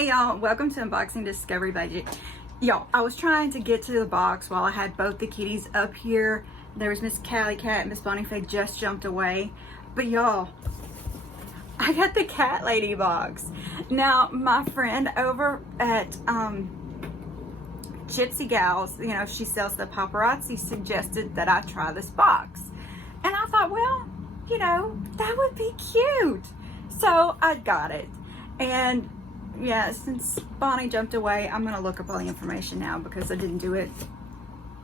Hey y'all, welcome to Unboxing Discovery Budget. Y'all, I was trying to get to the box while I had both the kitties up here. There was Miss Cazy Cat and Miss Bonnie Faye just jumped away. But y'all, I got the Cat Lady Box. Now, my friend over at Gypsy Gals, you know, she sells the Paparazzi, suggested that I try this box. And I thought, well, you know, that would be cute. So I got it. And yeah, since Bonnie jumped away, I'm going to look up all the information now because I didn't do it.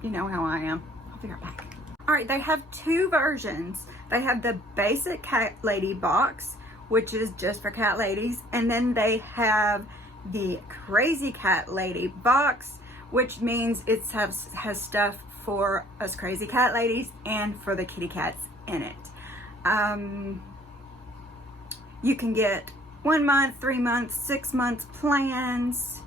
You know how I am. I'll be right back. Alright, they have two versions. They have the basic Cat Lady Box, which is just for cat ladies. And then they have the Crazy Cat Lady Box, which means it has stuff for us crazy cat ladies and for the kitty cats in it. You can get 1 month, 3 months, 6 months plans.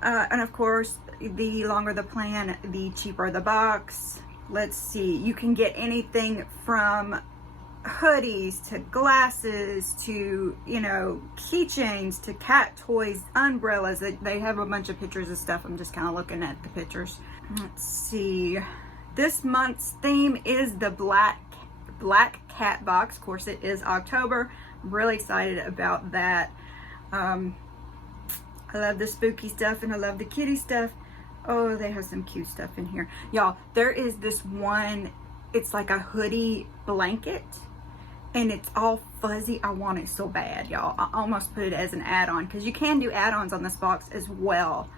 And of course, the longer the plan, the cheaper the box. Let's see, you can get anything from hoodies to glasses to, you know, keychains to cat toys, umbrellas. They have a bunch of pictures of stuff. I'm just kind of looking at the pictures. Let's see. This month's theme is the black cat box. Of course, it is October. I'm really excited about that. I love the spooky stuff and I love the kitty stuff. Oh, they have some cute stuff in here. Y'all, there is this one, it's like a hoodie blanket and it's all fuzzy. I want it so bad, y'all. I almost put it as an add-on because you can do add-ons on this box as well.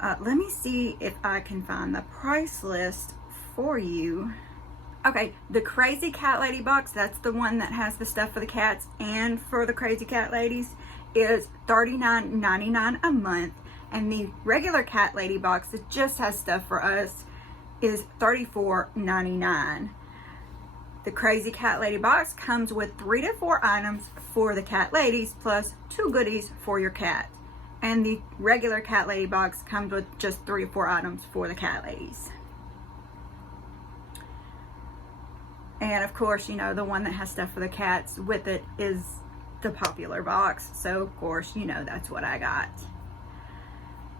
Let me see if I can find the price list for you. Okay, the Crazy Cat Lady Box, that's the one that has the stuff for the cats and for the crazy cat ladies, is $39.99 a month. And the regular Cat Lady Box that just has stuff for us is $34.99. The Crazy Cat Lady Box comes with 3 to 4 items for the cat ladies plus 2 goodies for your cat. And the regular Cat Lady Box comes with just 3 to 4 items for the cat ladies. And of course, you know, the one that has stuff for the cats with it is the popular box. So of course, you know, that's what I got.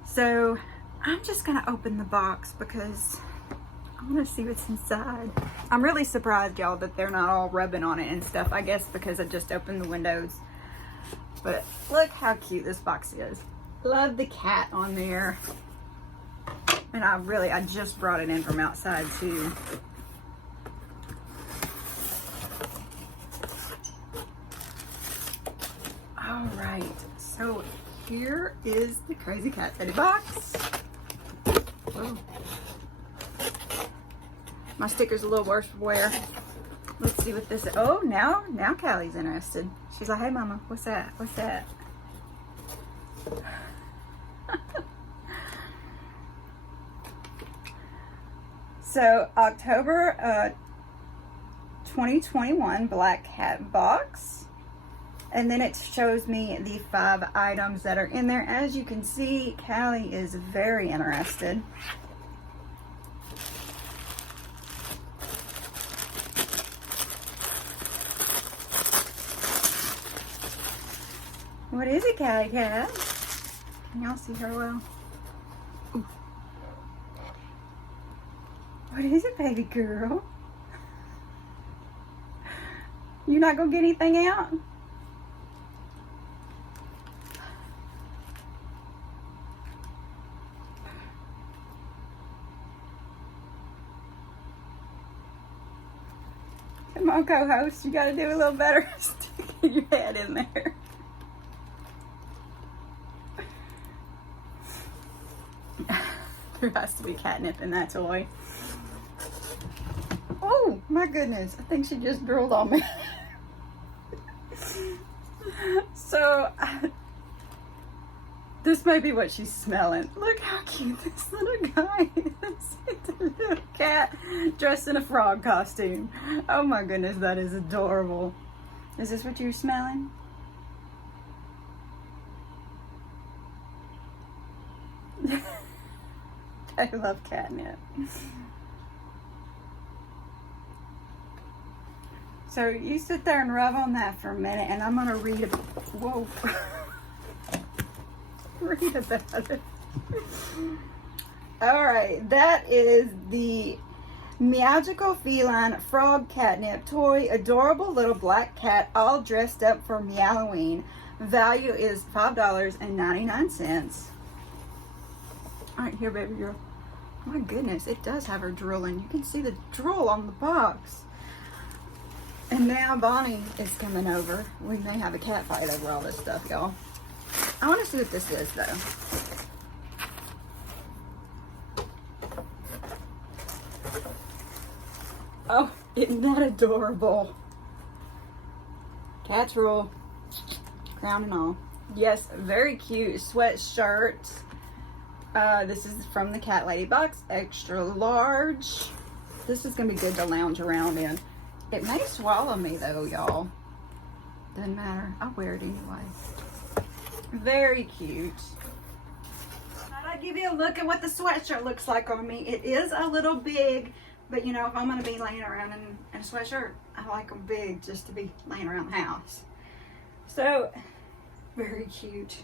So I'm just gonna open the box because I want to see what's inside. I'm really surprised, y'all, that they're not all rubbing on it and stuff. I guess because I just opened the windows. But look how cute this box is. Love the cat on there. And I just brought it in from outside too. All right, so here is the Crazy Cat Lady Box. Whoa. My sticker's a little worse for wear. Let's see what this is. Oh, now Callie's interested. She's like, hey mama, what's that? What's that? So October 2021 Black Cat Box. And then it shows me the 5 items that are in there. As you can see, Callie is very interested. What is it, Callie Cat? Can y'all see her well? Ooh. What is it, baby girl? You not gonna get anything out? Come on, co-host, you gotta do a little better. Stick your head in there. There has to be catnip in that toy. Oh my goodness, I think she just drooled on me. So, this may be what she's smelling. Look how cute this little guy is. It's a little cat dressed in a frog costume. Oh my goodness, that is adorable. Is this what you're smelling? I love catnip. So you sit there and rub on that for a minute and I'm gonna read a, whoa. read about it. Alright, that is the Meowgical Feline Frog Catnip Toy. Adorable little black cat all dressed up for Meowoween. Value is $5.99. Alright, here, baby girl. My goodness, it does have her drooling. You can see the drool on the box. And now Bonnie is coming over. We may have a cat fight over all this stuff, y'all. I want to see what this is, though. Oh, isn't that adorable? Catsrule, crown and all. Yes, very cute sweatshirt. This is from the Cat Lady Box, extra large. This is gonna be good to lounge around in. It may swallow me though, y'all. Doesn't matter. I'll wear it anyway. Very cute. I'll give you a look at what the sweatshirt looks like on me. It is a little big. But you know, if I'm going to be laying around in a sweatshirt, I like them big just to be laying around the house. So, very cute.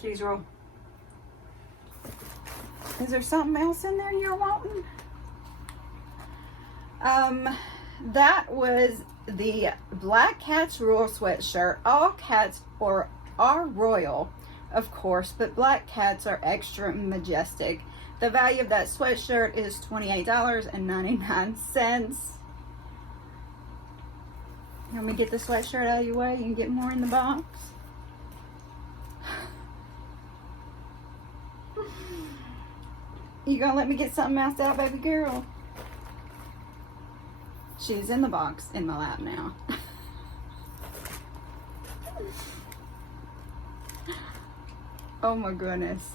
Cheese roll. Is there something else in there you're wanting? That was the Black Catsrule sweatshirt. All cats are royal, of course, but black cats are extra majestic. The value of that sweatshirt is $28.99. You want me to get the sweatshirt out of your way? You can get more in the box. You gonna let me get something else out, baby girl? She's in the box in my lap now. Oh my goodness.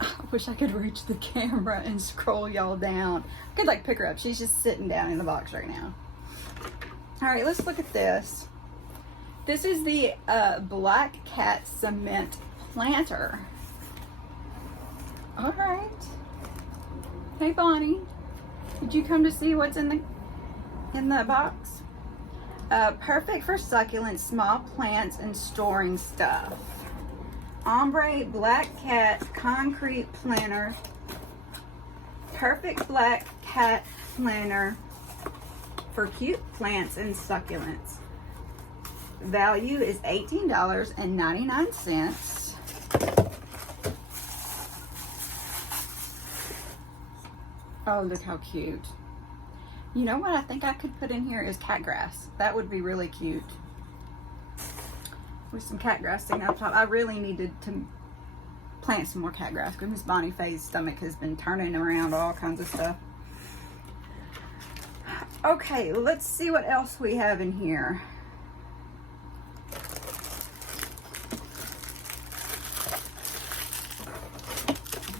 I wish I could reach the camera and scroll y'all down. I could like pick her up. She's just sitting down in the box right now. Alright, let's look at this. This is the Black Cat Cement Planter. Alright. Hey Bonnie. Did you come to see what's in the box? Perfect for succulent small plants and storing stuff. Ombre Black Cat Concrete Planter. Perfect Black Cat Planter for cute plants and succulents. Value is $18.99. Oh, look how cute. You know what I think I could put in here is cat grass. That would be really cute. With some cat grass sitting up top. I really needed to plant some more cat grass because Miss Bonnie Faye's stomach has been turning around all kinds of stuff. Okay, let's see what else we have in here.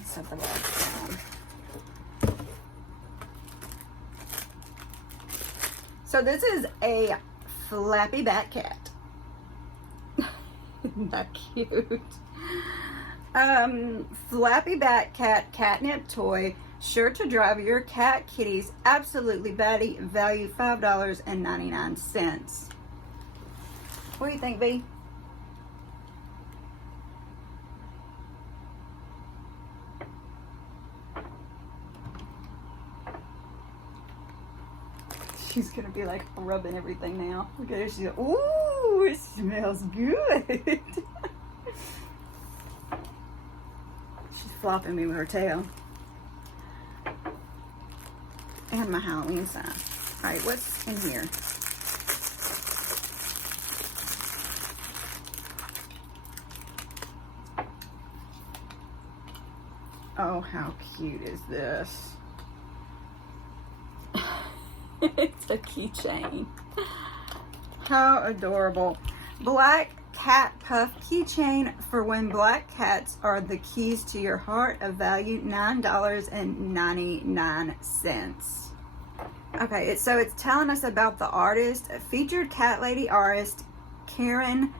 Set the box down. So this is a Flappy bat cat. Isn't that cute? Flappy bat cat catnip toy, sure to drive your cat kitties absolutely batty. Value $5.99. What do you think, B? She's gonna be like rubbing everything now. Look at her. She's like, ooh, it smells good. She's flopping me with her tail. And my Halloween sign. Alright, what's in here? Oh, how cute is this? It's a keychain. How adorable. Black cat puff keychain for when black cats are the keys to your heart. Of value $9.99. Okay, so it's telling us about the artist, featured cat lady artist Karen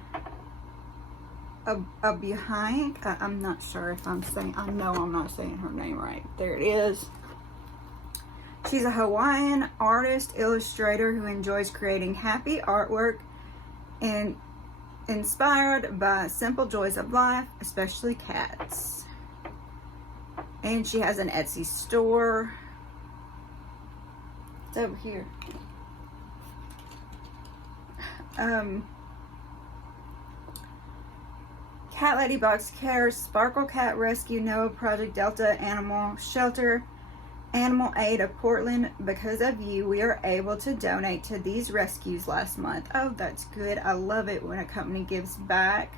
a behind. I'm not sure if I'm saying, I know I'm not saying her name right. There it is. She's a Hawaiian artist, illustrator who enjoys creating happy artwork and inspired by simple joys of life, especially cats. And she has an Etsy store. It's over here. Cat Lady Box Cares, Sparkle Cat Rescue, NOAA Project Delta Animal Shelter, Animal Aid of Portland. Because of you, we are able to donate to these rescues last month. Oh, that's good. I love it when a company gives back.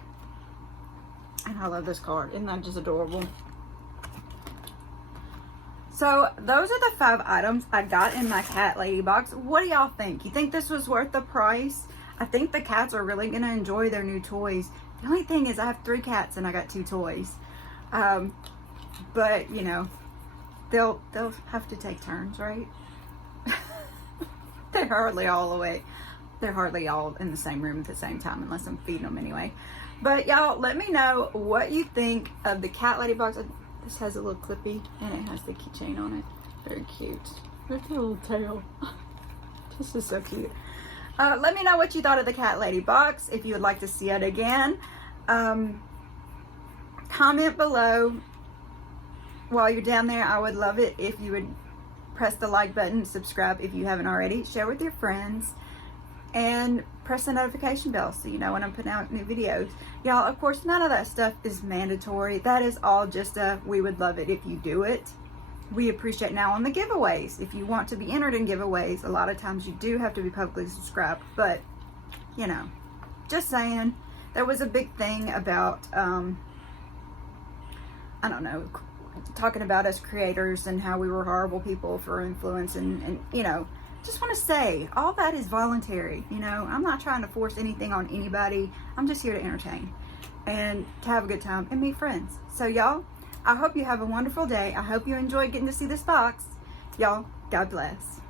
And I love this card. Isn't that just adorable? So those are the 5 items I got in my Cat Lady Box. What do y'all think? You think this was worth the price? I think the cats are really going to enjoy their new toys. The only thing is I have 3 cats and I got 2 toys. But, you know, they'll have to take turns, right? They're hardly all away. They're hardly all in the same room at the same time unless I'm feeding them anyway. But y'all, let me know what you think of the Cat Lady Box. This has a little clippy and it has the keychain on it. Very cute. Look at the little tail. This is so cute. Let me know what you thought of the Cat Lady Box. If you would like to see it again, comment below. While you're down there, I would love it if you would press the like button, subscribe if you haven't already, share with your friends, and press the notification bell so you know when I'm putting out new videos. Y'all, of course, none of that stuff is mandatory. That is all just we would love it if you do it. We appreciate now on the giveaways. If you want to be entered in giveaways, a lot of times you do have to be publicly subscribed. But, you know, just saying, there was a big thing about, I don't know, talking about us creators and how we were horrible people for influence and you know, just want to say, all that is voluntary. You know, I'm not trying to force anything on anybody. I'm just here to entertain and to have a good time and meet friends. So y'all, I hope you have a wonderful day. I hope you enjoyed getting to see this box. Y'all, God bless.